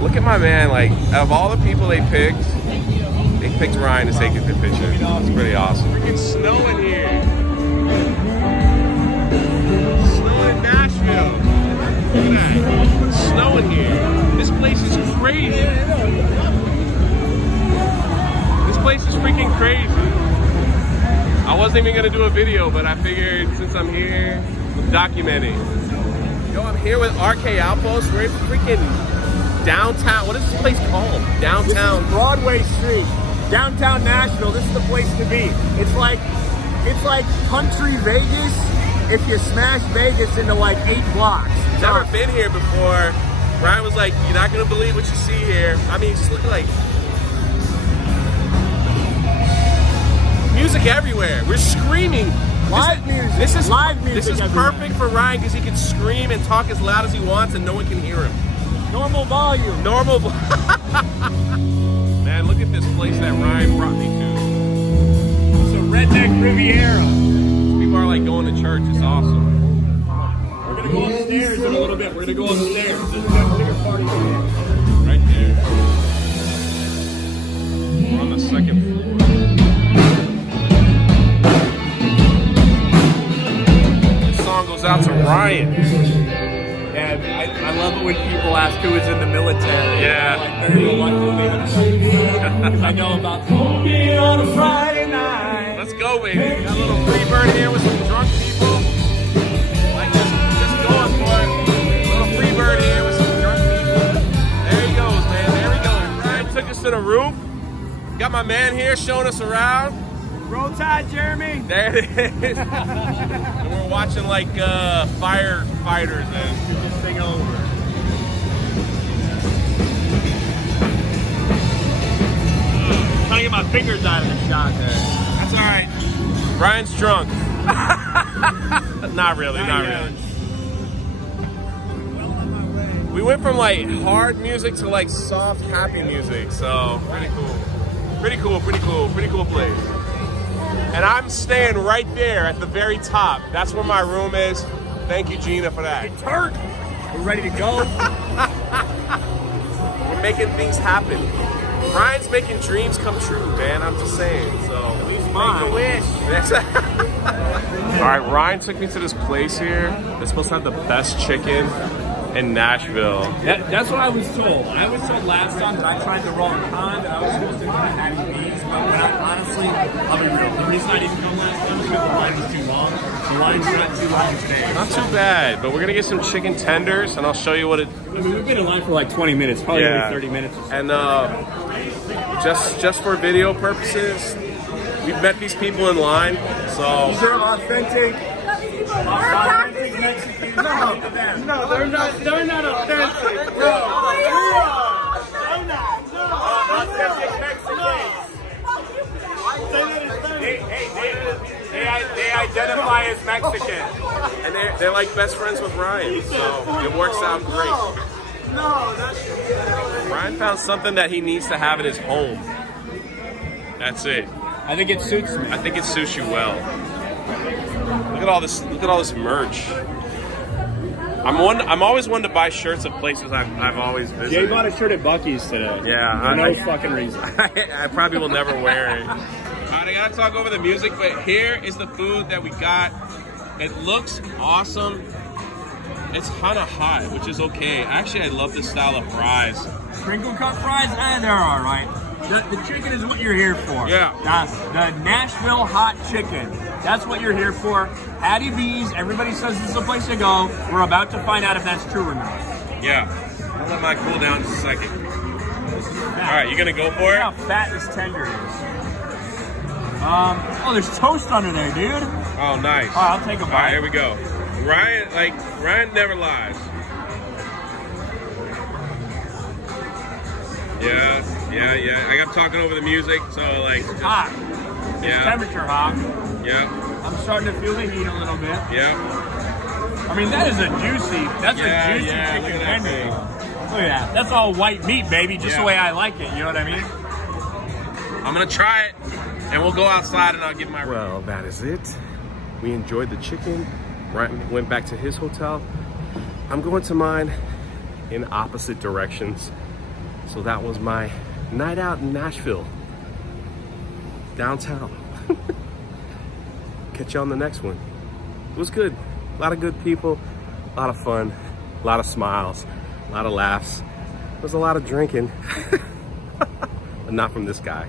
Look at my man, like, out of all the people they picked Ryan to take the picture. It's pretty awesome. Freaking snow in here. Snow in Nashville. Look at that. It's snow in here. This place is crazy. This place is freaking crazy. I wasn't even gonna do a video, but I figured since I'm here, I'm documenting. Yo, I'm here with RK Outpost. We're in freaking downtown. What is this place called? Downtown. This is Broadway Street, downtown Nashville. This is the place to be. It's like country Vegas if you smash Vegas into like 8 blocks. Never been here before. Ryan was like, "You're not gonna believe what you see here." I mean, just look like music everywhere. We're screaming. Live music. This is live music. This is perfect for Ryan because he can scream and talk as loud as he wants and no one can hear him. Normal volume. Normal. Man, look at this place that Ryan brought me to. It's a redneck Riviera. People are like going to church. It's awesome. We're gonna go upstairs in a little bit. We're gonna go upstairs. There's a bigger party here. Right there. We're on the second floor. Goes out to Ryan. And I love it when people ask who is in the military. Yeah. Like very reluctantly. I know about being on a Friday night. Let's go, baby. Got a little free bird here with some drunk people. Like just going for it. A little free bird here with some drunk people. There he goes, man. There we go. Ryan took us to the roof. Got my man here showing us around. Roll Tide, Jeremy. There it is. And we're watching like firefighters and this thing over. Trying to get my fingers out of the shot there. That's all right. Ryan's drunk. Not really, not really. Well on my way. We went from like hard music to like soft, happy music. So pretty cool. Pretty cool, pretty cool, pretty cool place. And I'm staying right there at the very top. That's where my room is. Thank you, Gina, for that. It's hurt. We're ready to go. We're making things happen. Ryan's making dreams come true, man. I'm just saying. So Make a wish. All right, Ryan took me to this place here. It's supposed to have the best chicken in Nashville. That's what I was told. I was told last time that I tried the wrong kind, that I was supposed to go to Hattie B's, but honestly, I'll be real. The reason I didn't go last time is because the line was too long. The line's not too long today. Not too bad, but we're gonna get some chicken tenders, and I'll show you what it. I mean, we've been in line for like 20 minutes, probably only 30 minutes. And just for video purposes, we've met these people in line, so. These are authentic Mexicans. No, they're not authentic, bro. They're not. No. Authentic Mexicans. They identify as Mexican. And they're like best friends with Ryan, so it works out great. No, that's... Ryan found something that he needs to have in his home. That's it. I think it suits me. I think it suits you well. Look at all this. Look at all this merch. I'm always one to buy shirts of places I've always visited. Jay bought a shirt at Buc-ee's today. Yeah, for no fucking reason. I probably will never wear it. All right, I gotta talk over the music, but here is the food that we got. It looks awesome. It's kind of hot, which is okay. Actually, I love this style of fries. Crinkle cut fries? They're all right. The chicken is what you're here for. Yeah. The Nashville hot chicken. That's what you're here for. Hattie B's, everybody says this is the place to go. We're about to find out if that's true or not. Yeah. I'll let mine cool down just a second. All right, you gonna go for it? Look how fat this tender is. Oh, there's toast under there, dude. Oh, nice. All right, I'll take a bite. All right, here we go. Ryan never lies. Yeah. I'm talking over the music, so like. It's hot. It's temperature hot. Yeah. I'm starting to feel the heat a little bit. Yeah. I mean, that is a juicy chicken tender. Look at that. That's all white meat, baby, just the way I like it. You know what I mean? I'm gonna try it, and we'll go outside, and I'll give my. Well, that is it. We enjoyed the chicken. Ryan went back to his hotel. I'm going to mine in opposite directions. So that was my night out in Nashville, downtown. Catch you on the next one. It was good. A lot of good people, a lot of fun, a lot of smiles, a lot of laughs. There was a lot of drinking, but not from this guy.